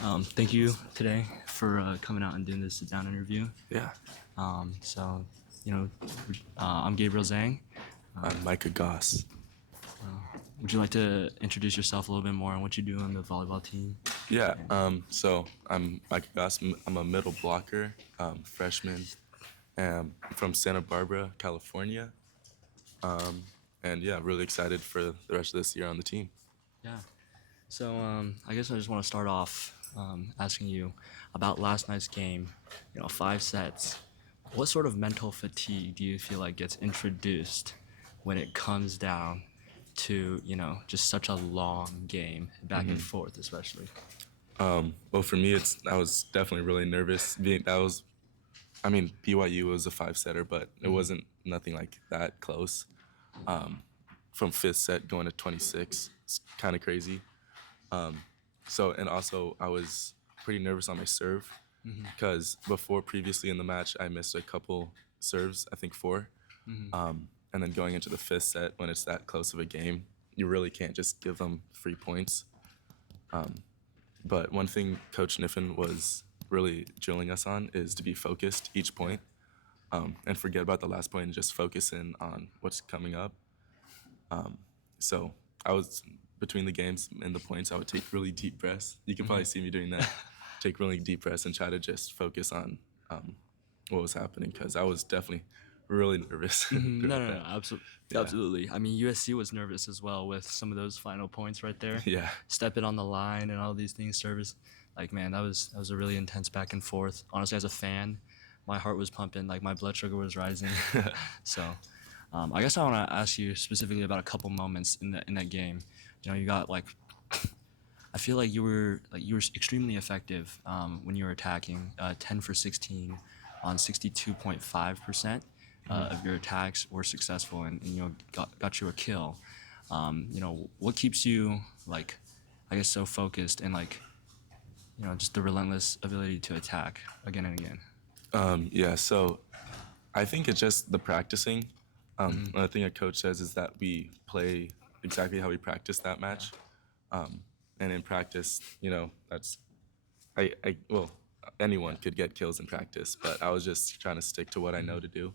Thank you today for coming out and doing this sit-down interview. Yeah, So, you know, I'm Gabriel Zhang. I'm Micah Goss. Would you like to introduce yourself a little bit more and what you do on the volleyball team? Yeah, so I'm Micah Goss. I'm a middle blocker, freshman, from Santa Barbara, California. And yeah, really excited for the rest of this year on the team. Yeah. So, I guess I just want to start off asking you about last night's game. 5 sets. What sort of mental fatigue do you feel like gets introduced when it comes down to just such a long game, back and forth, especially? Well, for me, I was definitely really nervous. BYU was a 5-setter, but it wasn't nothing like that close. From fifth set going to 26, it's kind of crazy. And also I was pretty nervous on my serve because previously in the match, I missed a couple serves, I think 4. And then going into the fifth set, when it's that close of a game, you really can't just give them free points. But one thing Coach Niffen was really drilling us on is to be focused each point, and forget about the last point and just focus in on what's coming up. So I was, between the games and the points, I would take really deep breaths. You can probably see me doing that. Take really deep breaths and try to just focus on what was happening, because I was definitely really nervous. No, absolutely. Yeah. Absolutely. I mean, USC was nervous as well with some of those final points right there. Yeah. Stepping on the line and all these things, service. Like, man, that was a really intense back and forth. Honestly, as a fan, my heart was pumping, like my blood sugar was rising. So, I guess I want to ask you specifically about a couple moments in that game. You got like, I feel like you were extremely effective when you were attacking. 10 for 16 on 62.5%. Of your attacks were successful and got you a kill. What keeps you, like, I guess, so focused and, like, just the relentless ability to attack again and again? Yeah, so I think it's just the practicing. Another thing a coach says is that we play exactly how we practice that match. And in practice, that's well, anyone could get kills in practice, but I was just trying to stick to what I know to do,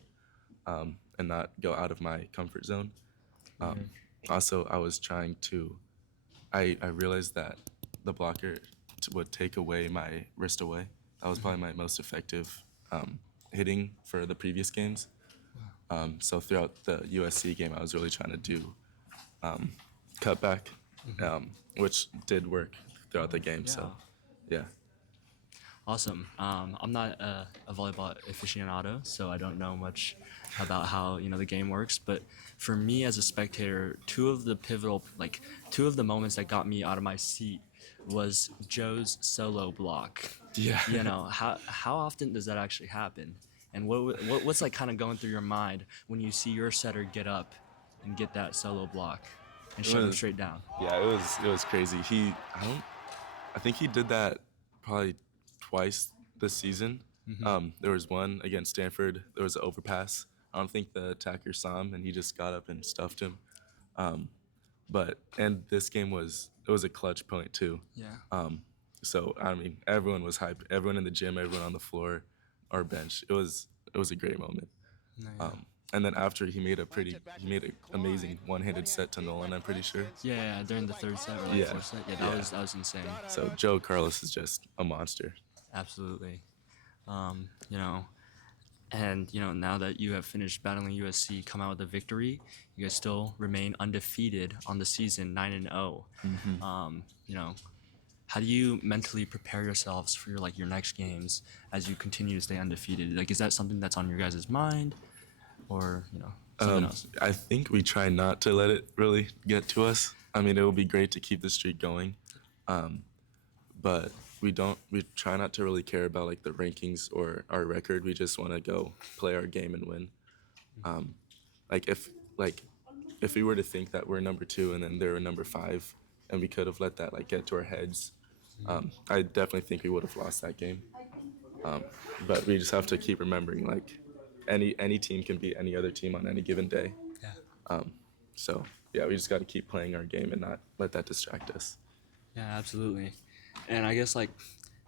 and not go out of my comfort zone. Also, I was trying to, I realized that the blocker would take away my wrist away. That was probably my most effective hitting for the previous games. So throughout the USC game, I was really trying to do cutback, which did work throughout the game. Yeah. So, yeah. Awesome. I'm not a volleyball aficionado, so I don't know much about how the game works. But for me as a spectator, two of the moments that got me out of my seat was Joe's solo block. Yeah. How often does that actually happen? And what's like kind of going through your mind when you see your setter get up and get that solo block and shut him straight down? Yeah, it was crazy. I think he did that probably twice this season. There was one against Stanford. There was an overpass. I don't think the attacker saw him, and he just got up and stuffed him. And this game was a clutch point too. Yeah. So I mean, everyone was hyped. Everyone in the gym, everyone on the floor, our bench. It was a great moment. No, yeah. And then after he made an amazing one-handed set to Nolan, I'm pretty sure. Yeah, during the third set or fourth set. Yeah, that was insane. So Joe Carlos is just a monster. Absolutely. And now that you have finished battling USC, come out with a victory, you guys still remain undefeated on the season, 9-0. How do you mentally prepare yourselves for your next games as you continue to stay undefeated? Like, is that something that's on your guys' mind, or something else? I think we try not to let it really get to us. I mean, it would be great to keep the streak going, but we try not to really care about like the rankings or our record. We just want to go play our game and win. If we were to think that we're number 2 and then they're number 5, and we could have let that get to our heads, I definitely think we would have lost that game. But we just have to keep remembering, like, any team can beat any other team on any given day. Yeah. So yeah, we just got to keep playing our game and not let that distract us. Yeah, absolutely. And I guess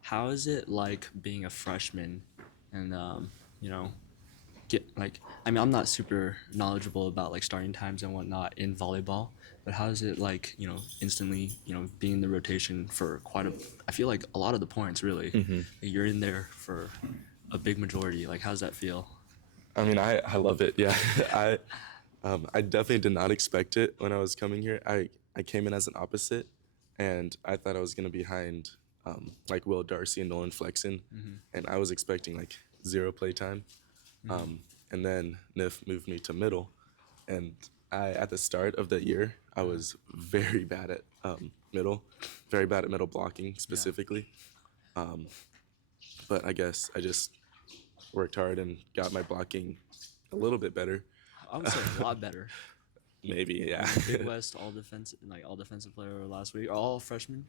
how is it like being a freshman and you know get like I mean I'm not super knowledgeable about like starting times and whatnot in volleyball, but how is it like instantly being in the rotation for quite a I feel like a lot of the points really you're in there for a big majority. Like, how does that feel? I mean, I love it. Yeah, I definitely did not expect it when I was coming here. I came in as an opposite, and I thought I was gonna be behind like Will Darcy and Nolan Flexen, and I was expecting like zero play time. And then NIF moved me to middle, and at the start of the year I was very bad at middle, very bad at middle blocking specifically. But I guess I just worked hard and got my blocking a little bit better. I would say a lot better. Maybe, yeah. Big West all defensive player last week, or all freshmen,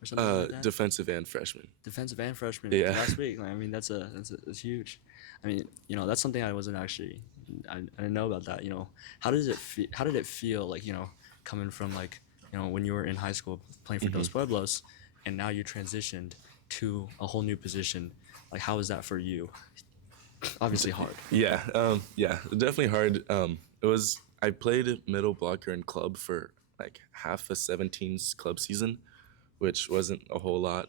or something like that. Defensive and freshman. Defensive and freshman Yeah. last week. Like, I mean, that's huge. I mean, that's something I wasn't actually. I didn't know about that. How does it how did it feel like coming from like when you were in high school playing for Dos Pueblos, and now you transitioned to a whole new position. Like, how was that for you? Obviously hard. Yeah, yeah, definitely hard. I played middle blocker in club for like half a 17s club season, which wasn't a whole lot.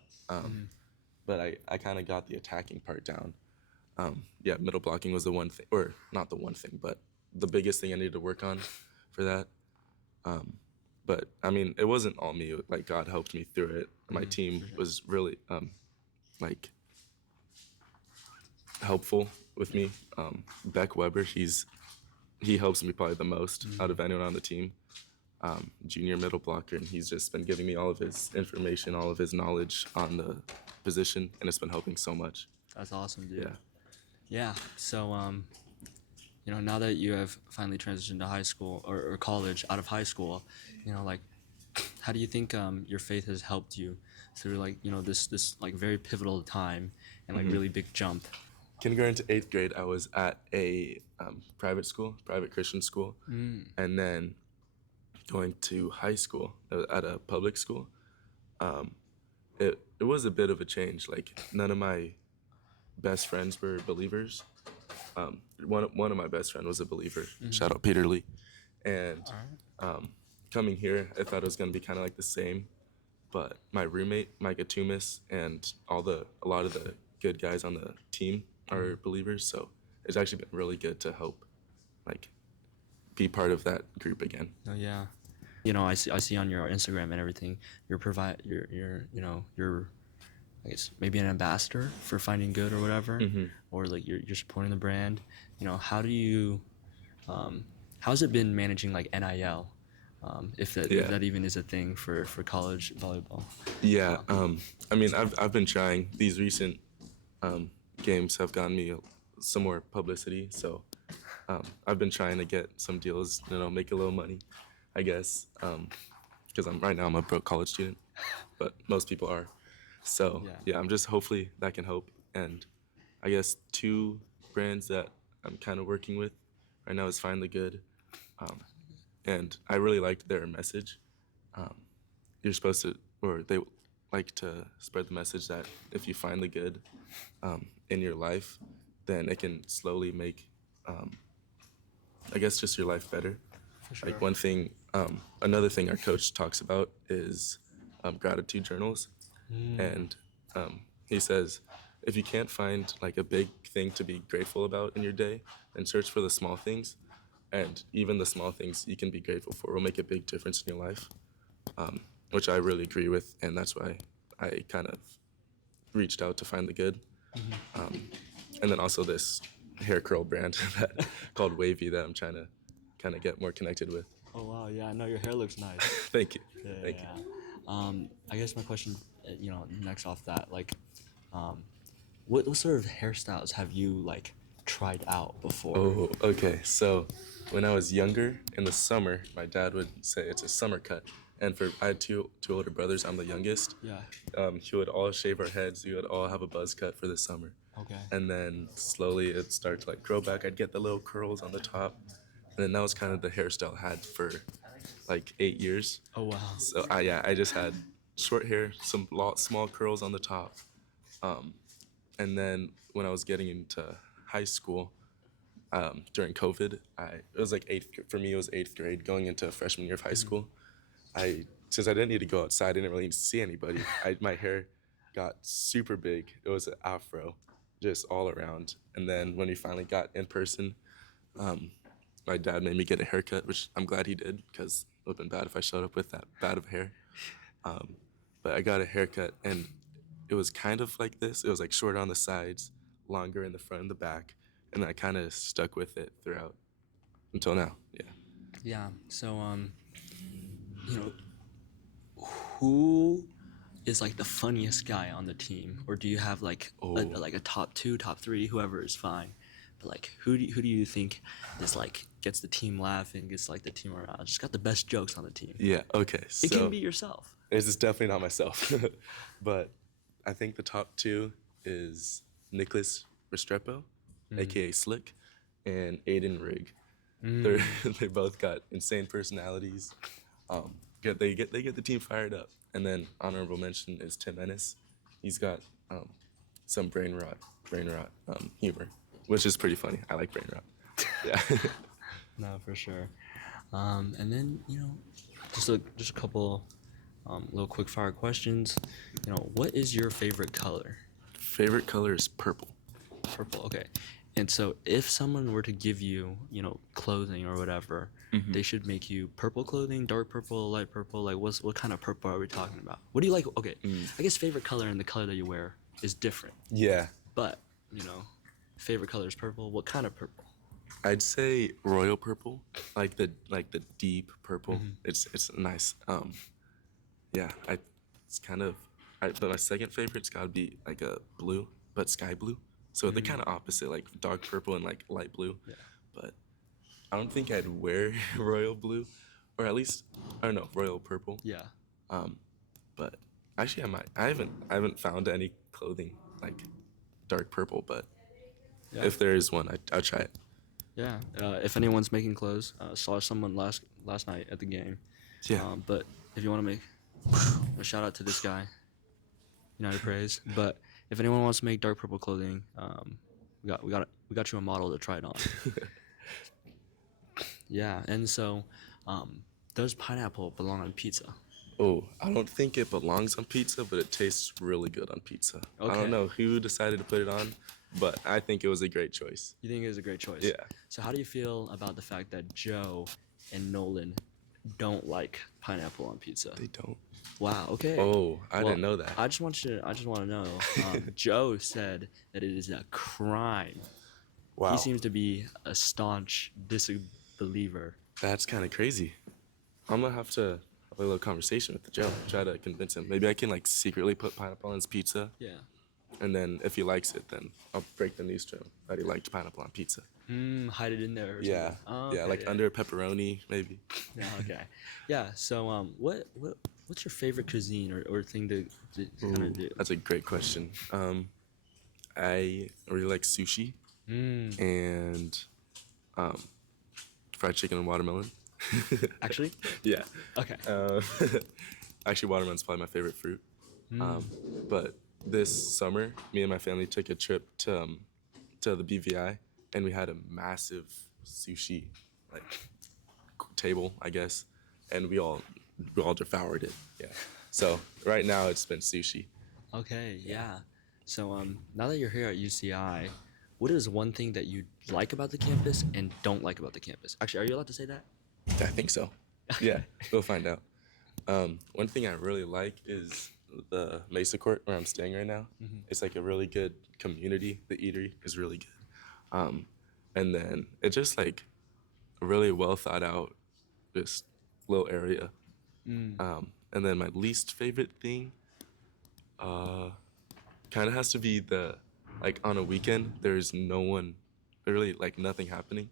But I kind of got the attacking part down. Yeah, middle blocking was the one thing, or not the one thing, but the biggest thing I needed to work on for that. But I mean, it wasn't all me. Like, God helped me through it. My team was really like helpful with me. Beck Weber, he helps me probably the most out of anyone on the team. Junior middle blocker, and he's just been giving me all of his information, all of his knowledge on the position, and it's been helping so much. That's awesome, dude. Yeah. Yeah. So, now that you have finally transitioned to high school or college out of high school, like, how do you think your faith has helped you through like this like very pivotal time and like really big jump? Kindergarten to 8th grade, I was at a private Christian school, and then going to high school at a public school. It was a bit of a change. Like, none of my best friends were believers. One of my best friends was a believer. Shout out Peter Lee. And coming here, I thought it was gonna be kind of like the same, but my roommate Micah Goss and a lot of the good guys on the team are believers. So it's actually been really good to help, like, be part of that group again. Oh yeah. I see on your Instagram and everything, you're I guess maybe an ambassador for Finding Good or whatever, or like you're supporting the brand. How do you, how's it been managing like NIL, if that even is a thing for college volleyball? Yeah, I mean, I've been trying. These recent games have gotten me some more publicity, so I've been trying to get some deals, make a little money, I guess, because I'm a broke college student, but most people are. So yeah, I'm just hopefully that can help. And I guess 2 brands that I'm kind of working with right now is Finally Good, and I really liked their message. You're supposed to, or they like to spread the message that if you find the good in your life, then it can slowly make, I guess, just your life better. For sure. Like, one thing, another thing our coach talks about is gratitude journals. And he says, if you can't find like a big thing to be grateful about in your day, then search for the small things. And even the small things you can be grateful for will make a big difference in your life, which I really agree with. And that's why I kind of reached out to Find the Good. And then also this hair curl brand called Wavy that I'm trying to kind of get more connected with. Oh wow, yeah, I know your hair looks nice. Thank you. Yeah, Thank you. I guess my question, next off that, like, what sort of hairstyles have you like tried out before? Oh, okay. So when I was younger, in the summer, my dad would say it's a summer cut. And I had two older brothers. I'm the youngest. Yeah. He would all shave our heads. We would all have a buzz cut for the summer. Okay. And then slowly it'd start to like grow back. I'd get the little curls on the top. And then that was kind of the hairstyle I had for like 8 years. Oh wow. So I just had short hair, some small curls on the top, And then when I was getting into high school, during COVID, it was like for me, it was 8th grade going into freshman year of high school. Since I didn't need to go outside, I didn't really need to see anybody. My hair got super big. It was an afro, just all around. And then when we finally got in person, my dad made me get a haircut, which I'm glad he did because it would have been bad if I showed up with that bad of hair. But I got a haircut, and it was kind of like this. It was like shorter on the sides, longer in the front and the back, and I kind of stuck with it throughout until now. Yeah. Yeah. So, who is like the funniest guy on the team, or do you have like a top 2, top 3, whoever is fine, but like who do you think is like gets the team laughing, gets like the team around, just got the best jokes on the team? Yeah. Okay. It can be yourself. This is definitely not myself, but I think the top 2 is Nicholas Restrepo, aka Slick, and Aiden Rigg. They both got insane personalities. They get the team fired up. And then honorable mention is Tim Ennis. He's got some brain rot humor, which is pretty funny. I like brain rot. Yeah. No, for sure. And then just a couple little quick fire questions. What is your favorite color? Favorite color is purple. Purple. Okay. And so if someone were to give you, clothing or whatever, they should make you purple clothing, dark purple, light purple. Like, what kind of purple are we talking about? What do you like? Okay, I guess favorite color and the color that you wear is different. Yeah. But, favorite color is purple. What kind of purple? I'd say royal purple, like the deep purple. It's nice. Yeah, it's kind of. But my second favorite's gotta be like a blue, but sky blue. So they're kind of opposite, like dark purple and like light blue. Yeah. But I don't think I'd wear royal blue, or at least I don't know, royal purple. Yeah. But actually, I might. I haven't found any clothing like dark purple, but if there is one, I'll try it. Yeah. If anyone's making clothes, saw someone last night at the game. Yeah. But if you want to make a shout out to this guy, United Praise. But if anyone wants to make dark purple clothing, we got you a model to try it on. Yeah, and so, does pineapple belong on pizza? Oh, I don't think it belongs on pizza, but it tastes really good on pizza. Okay. I don't know who decided to put it on, but I think it was a great choice. You think it was a great choice? Yeah. So how do you feel about the fact that Joe and Nolan don't like pineapple on pizza? They don't. Wow. Okay. Oh, I didn't know that. I just want to know. Joe said that it is a crime. Wow. He seems to be a staunch disbeliever. That's kind of crazy. I'm gonna have to have a little conversation with Joe. Try to convince him. Maybe I can like secretly put pineapple on his pizza. Yeah. And then if he likes it, then I'll break the news to him that he liked pineapple on pizza. Hide it in there. Or yeah. Oh, yeah, like under pepperoni, maybe. Yeah. Okay. Yeah. So what's your favorite cuisine or thing to kind of do? That's a great question. I really like sushi and fried chicken and watermelon. Actually? Yeah. Okay. Actually, watermelon's probably my favorite fruit. But this summer, me and my family took a trip to the BVI, and we had a massive sushi table, I guess, and we all devoured it. Yeah. So right now it's been sushi. Okay. Yeah. So now that you're here at UCI, what is one thing that you like about the campus and don't like about the campus? Actually, are you allowed to say that? I think so. Yeah, we'll find out. One thing I really like is the Mesa Court where I'm staying right now. It's like a really good community. The eatery is really good. And then it's just like a really well thought out, just little area. And then my least favorite thing, kind of has to be like on a weekend, there's no one, really like nothing happening.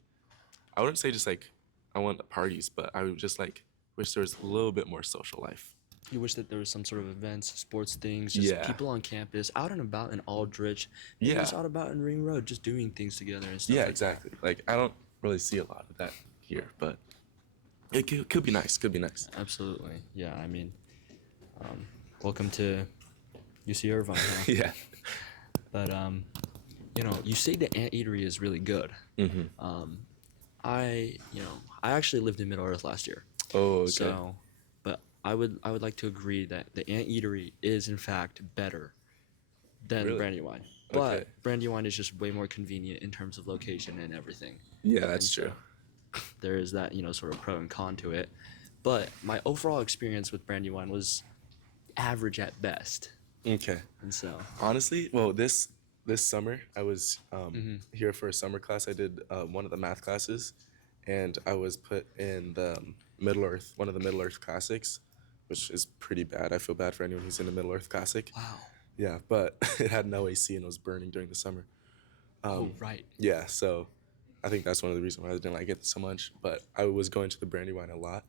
I wouldn't say just like I want parties, but I would just like wish there was a little bit more social life. You wish that there was some sort of events, sports things, just Yeah. people on campus, out and about in Aldrich, Yeah. just out about in Ring Road, just doing things together and stuff. Yeah, like exactly. Like I don't really see a lot of that here, but it could be nice. Could be nice. that. Absolutely. Yeah, I mean, welcome to UC Irvine. Huh? Yeah. But you say the Ant Eatery is really good. Mm-hmm. I actually lived in Middle Earth last year. Oh, okay. So, but I would like to agree that the Ant Eatery is in fact better than Really? Brandywine. But Okay. Brandywine is just way more convenient in terms of location and everything. Yeah, that's And so true. there is that, sort of pro and con to it. But my overall experience with Brandywine was average at best. Okay. And so, Honestly, well, this summer I was Mhm. here for a summer class. I did one of the math classes, and I was put in the one of the Middle Earth Classics, which is pretty bad. I feel bad for anyone who's in the Middle Earth Classic. wow. Yeah, but it had no AC and it was burning during the summer. Oh, right. Yeah, so I think that's one of the reasons why I didn't like it so much. But I was going to the Brandywine a lot,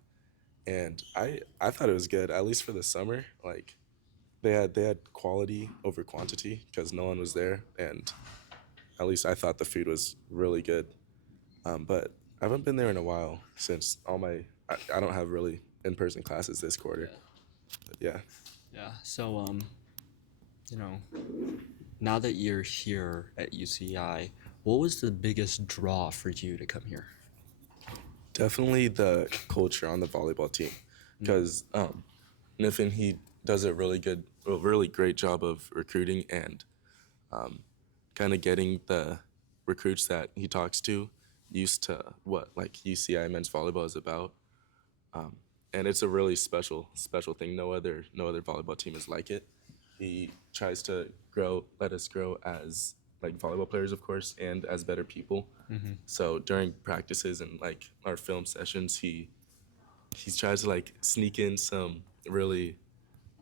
and I thought it was good, at least for the summer. Like they had quality over quantity because no one was there, and at least I thought the food was really good. But I haven't been there in a while since I don't have really in-person classes this quarter. But yeah. Yeah. So, you know, now that you're here at UCI, what was the biggest draw for you to come here? Definitely the culture on the volleyball team, because Niffin, he does a really great job of recruiting and kind of getting the recruits that he talks to used to what like UCI men's volleyball is about, and it's a really special thing. No other volleyball team is like it. He tries to let us grow as like volleyball players, of course, and as better people. So during practices and like our film sessions, he tries to like sneak in some really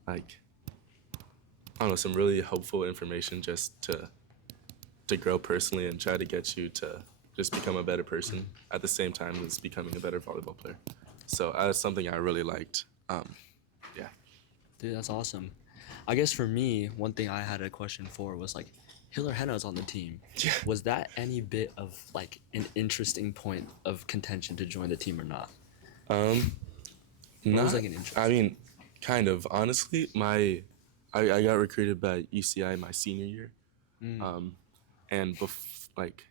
like I don't know, some really helpful information just to grow personally and try to get you to just become a better person at the same time as becoming a better volleyball player. So that's something I really liked. Yeah. Dude, that's awesome. I guess for me, one thing I had a question for was like, Hiller Henna's on the team. Yeah. Was that any bit of like an interesting point of contention to join the team or not? Not, was, like, an interest? I mean, kind of. Honestly, I got recruited by UCI my senior year, and like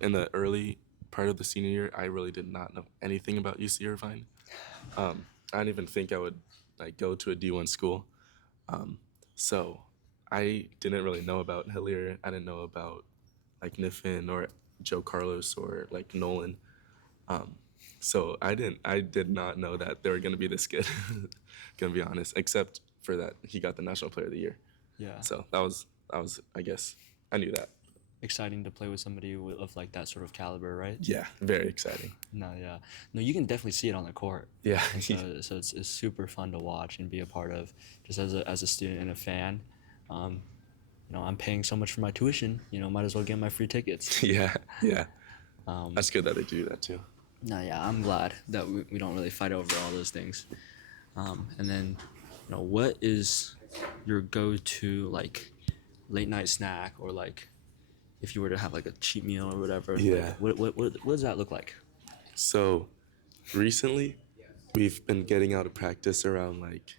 in the early part of the senior year, I really did not know anything about UC Irvine. I didn't even think I would like go to a D1 school. So I didn't really know about Hillier. I didn't know about like Niffin or Joe Carlos or like Nolan. So I did not know that they were gonna be this good. Gonna be honest, except for that he got the National Player of the Year. Yeah. So that was I guess I knew that. Exciting to play with somebody of like that sort of caliber, right? Yeah, very exciting. No, yeah. No, you can definitely see it on the court. Yeah. And so it's super fun to watch and be a part of just as a student and a fan. I'm paying so much for my tuition, might as well get my free tickets. Yeah. That's good that they do that too. No, yeah, I'm glad that we don't really fight over all those things. And then, what is your go-to like late night snack or like if you were to have like a cheat meal or whatever? Yeah. Like, what does that look like? So recently we've been getting out of practice around like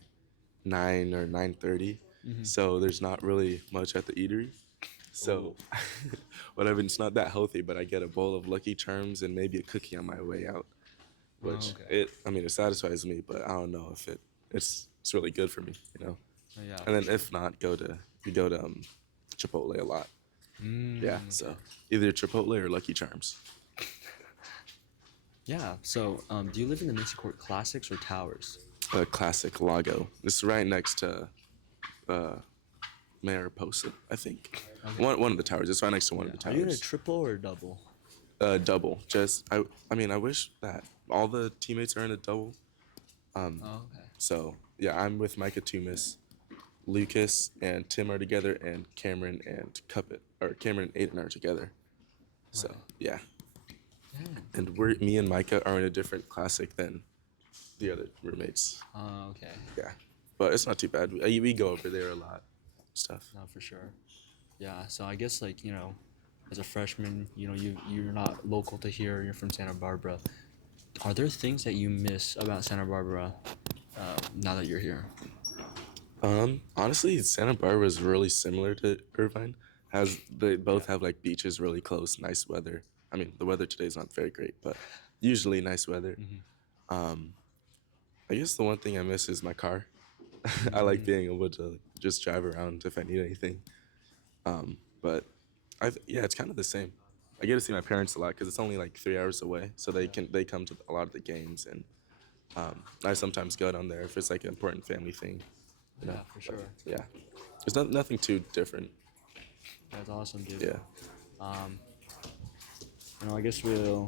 9 or 9:30. So there's not really much at the eatery. So whatever, it's not that healthy, but I get a bowl of Lucky Charms and maybe a cookie on my way out. Which it satisfies me, but I don't know if it's really good for me, Oh, yeah. And then if not, we go to Chipotle a lot. Yeah, so either Chipotle or Lucky Charms. Yeah. So, do you live in the Mesa Court Classics or Towers? Classic Lago. This is right next to Mariposa, I think. Okay. One of the towers. It's right next to one of the towers. Are you in a triple or a double? Double. I wish that all the teammates are in a double. Okay. So yeah, I'm with Micah Toomis, Lucas and Tim are together, and Cameron and Aiden are together. So yeah. And me and Micah are in a different classic than the other roommates. Oh, okay. Yeah, but it's not too bad. We go over there a lot, stuff. No, for sure. Yeah. So I guess like as a freshman, you're not local to here. You're from Santa Barbara. Are there things that you miss about Santa Barbara now that you're here? Honestly, Santa Barbara is really similar to Irvine. They both have like beaches really close, nice weather. I mean, the weather today is not very great, but usually nice weather. Um, I guess the one thing I miss is my car. I like being able to just drive around if I need anything. But yeah, it's kind of the same. I get to see my parents a lot because it's only like 3 hours away, so they come to a lot of the games, and I sometimes go down there if it's like an important family thing. You know? Yeah, for sure. Yeah, there's nothing too different. That's awesome, dude. Yeah. I guess we're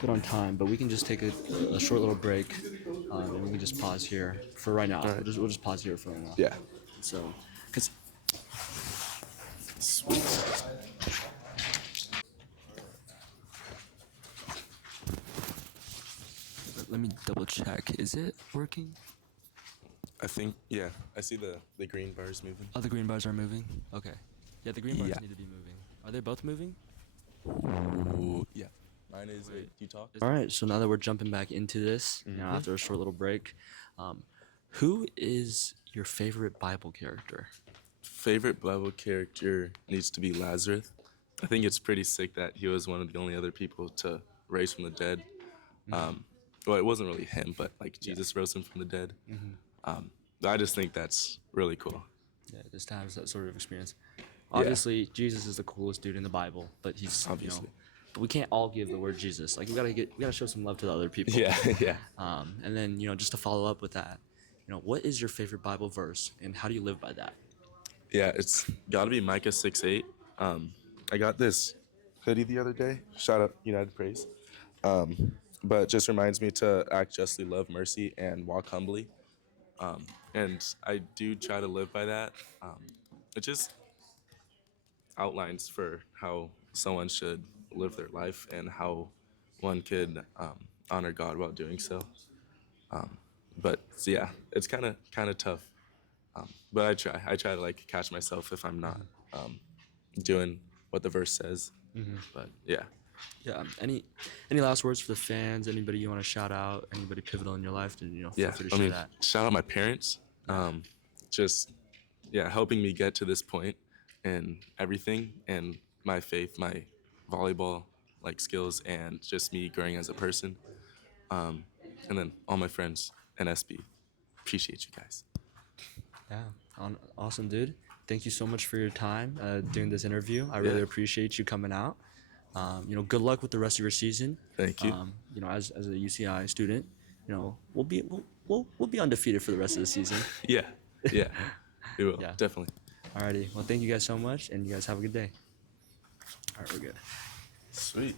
good on time, but we can just take a short little break, and we can just pause here for right now. Alright. We'll just pause here for right now. Yeah. So, cause let me double check. Is it working? I think I see the green bars moving. Oh, the green bars are moving. Okay. Yeah, the green bars Yeah. need to be moving. Are they both moving? Ooh, yeah. Mine is. Wait. You talk. All right. So now that we're jumping back into this, after a short little break, who is your favorite Bible character? Favorite Bible character needs to be Lazarus. I think it's pretty sick that he was one of the only other people to raise from the dead. Well, it wasn't really him, but like Jesus rose him from the dead. I just think that's really cool. Yeah, just to have that sort of experience. Obviously, Jesus is the coolest dude in the Bible, but he's Obviously. but we can't all give the word Jesus. Like we gotta show some love to the other people. Yeah, yeah. And then just to follow up with that, what is your favorite Bible verse, and how do you live by that? Yeah, it's got to be Micah 6:8. I got this hoodie the other day. Shout out United Praise. But it just reminds me to act justly, love mercy, and walk humbly. And I do try to live by that. It just outlines for how someone should live their life and how one could honor God while doing so. But yeah, it's kind of tough. But I try to like catch myself if I'm not doing what the verse says. But yeah. Yeah. Any last words for the fans? Anybody you want to shout out? Anybody pivotal in your life? And feel Yeah, free to share that. shout out my parents. Just helping me get to this point and everything, and my faith, my volleyball like skills, and just me growing as a person. And then all my friends and SB. Appreciate you guys. Yeah. Awesome, dude. Thank you so much for your time doing this interview. I really appreciate you coming out. Good luck with the rest of your season. Thank you. As a UCI student, we'll be undefeated for the rest of the season. Yeah, we will. Yeah. Definitely. Alrighty. Well, thank you guys so much, and you guys have a good day. All right, we're good. Sweet.